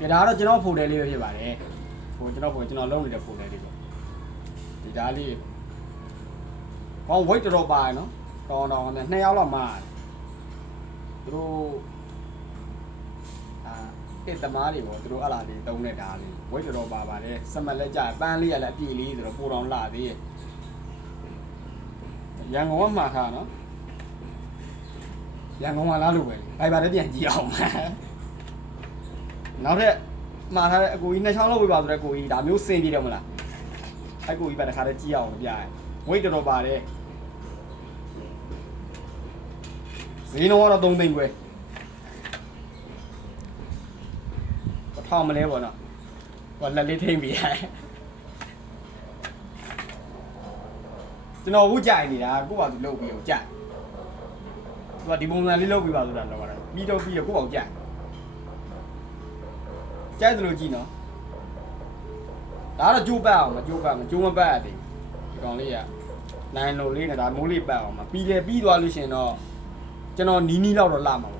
ကဲဒါကတော့ကျွန်တော်ဖိုတယ်လေးပဲဖြစ်ပါတယ်ဟိုကျွန်တော်လုံးနေတဲ့ဖိုတယ်လေးပေါ့ဒီဓာတ်လေးကောင်း weight တော်ပါရနော်တော်နဲ့2ယောက်လောက်မှာသူတို့အဲ့တမားတွေပေါ့သူတို့အဲ့လာလေးတုံးတဲ့ဓာတ်လေး weight တော်ပါပါတယ်စမလက်ကြပန်းလေးရလည်းအပြည့်လေးဆိုတော့ပိုတော်လာသေးရဲ့ရန်ကုန်ကမှာထားနော်ရန်ကုန်ကလားလို့ပဲဘိုင်ပါလည်းပြန်ကြည့်အောင်နောက်ထပ်မှာထားတဲ့အကိုကြီးနှစ်ချောင်းလောက်ပြပါဆိုတဲ့ကိုကြီးဒါမျိုးစင်ပြေတယ်မလားအဲ့ကိုကြီးပဲတစ်ခါတည်းကြည့်အောင်ပြရတယ်ဝိတ်တော်ပါတယ်ဈေးနှုန်းကတော့3သိန်းခွဲထောင်မလဲပေါ့နော်ဟိုလက်လေးထိမ့်ပြရတယ်ကျွန်တော်ဝုကြိုင်နေတာကို့ဘာသူလုပ်ပြီးတော့ကြိုင်သူကဒီပုံစံလေးလုပ်ပြီးပါဆိုတာတော့ပြီးတော့ကို့အောင်ကြိုင်ကြိုက်တယ်လို့ကြည့်နော်ဒါကတော့ကျိုးပတ်အောင်မကျိုးမပတ်ရသေးဒီကောင်လေးကနိုင်လိုလေးနဲ့ဒါမိုးလေးပတ်အောင်မပြီးသွားလို့ရှင်တော့ကျွန်တော်နီးလောက်တော့လာမှာ